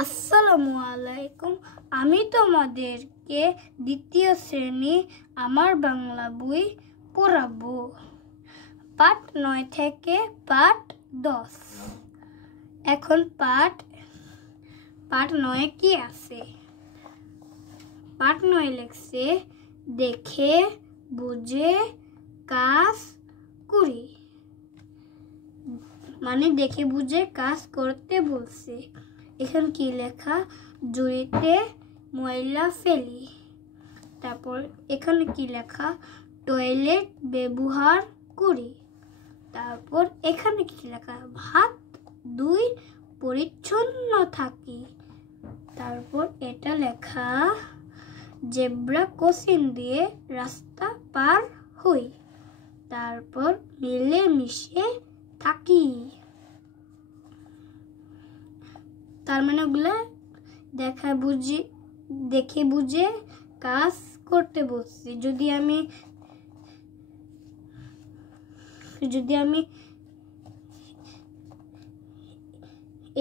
আসসালামু আলাইকুম। আমি তোমাদেরকে দ্বিতীয় শ্রেণী আমার বাংলা বই পড়াবো। পাঠ 9 থেকে পাঠ 10। এখন পাঠ 9 কি আছে? পাঠ 9 লিখছে দেখে বুঝে কাজ করি, মানে দেখে বুঝে কাজ করতে বলছে। এখানে কি লেখা? জুড়িতে ময়লা ফেলি। তারপর এখানে কি লেখা? টয়লেট ব্যবহার করি। তারপর এখানে কি লেখা? হাত ধুই পরিচ্ছন্ন থাকি। তারপর এটা লেখা জেব্রা ক্রসিং দিয়ে রাস্তা পার হই। তারপর মিলে মিশে থাকি। তার মানে ওগুলা দেখে বুঝে কাজ করতে বলছি। যদি আমি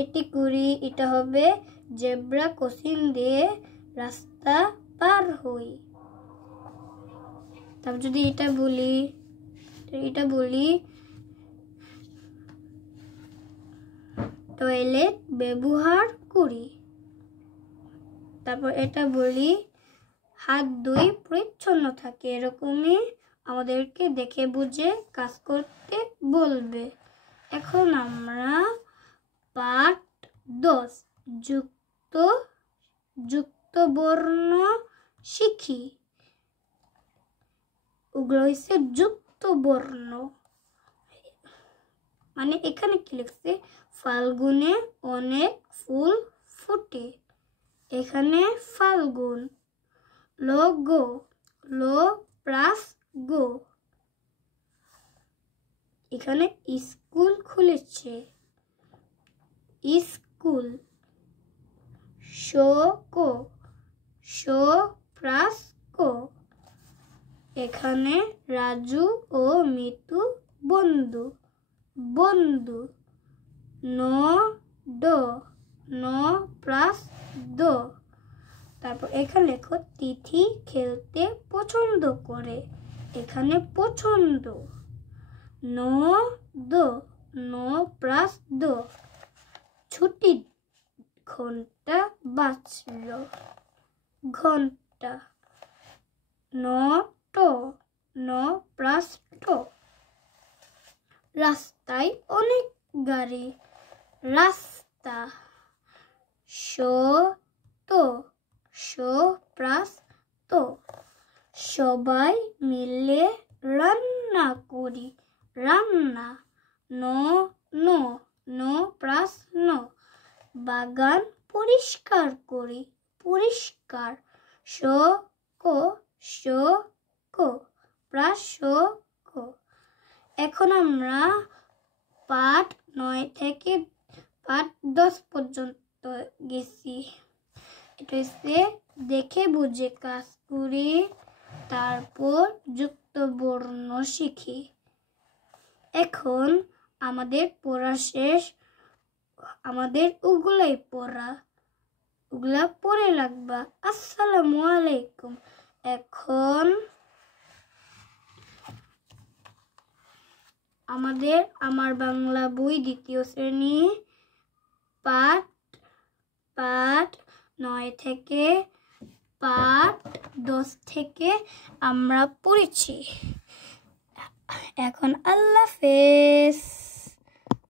এটি করি, এটা হবে জেব্রা ক্রসিং দিয়ে রাস্তা পার হই। তারপর যদি এটা বলি টয়লেট ব্যবহার করি। তারপর এটা বলি হাত ধুই পরিচ্ছন্ন থাকে। এরকমই আমাদেরকে দেখে বুঝে কাজ করতে বলবে। এখন আমরা পাঠ 10 যুক্ত বর্ণ শিখি। ওগুলো হচ্ছে যুক্ত বর্ণ। মানে এখানে কি লিখছে? ফাল্গুনে অনেক ফুল ফুটে। এখানে ফাল্গুন। লো প্লাস গো। এখানে স্কুল খুলেছে। স্কুল। শো প্লাস কো। এখানে রাজু ও মিতু বন্ধু। নো প্লাস দো। তারপর এখানে লেখো তিথি খেলতে পছন্দ করে। এখানে পছন্দ। নো প্লাস দো। ছুটি ঘন্টা বাজলো। ঘন্টা। নো প্লাস টো। রাস্তায় অনেক গাড়ি। রাস্তা। শো প্লাস তো। সবাই মিলে রান্না করি। রান্না। নো প্লাস নো। বাগান পরিষ্কার করি। পরিষ্কার। শো প্লাস কো। এখন আমরা পাঠ 9 থেকে পাঠ 10 পর্যন্ত গেছি। এটা হচ্ছে দেখে বুঝে কাজ করি। তারপর যুক্ত বর্ণ শিখি। এখন আমাদের পড়া শেষ। আমাদের ওগুলা পড়ে লাগবা। আসসালামু আলাইকুম। এখন আমার বাংলা বই দ্বিতীয় শ্রেণী পাঠ 9 থেকে পাঠ 10 থেকে আমরা পড়েছি। এখন আল্লাহ হাফেজ।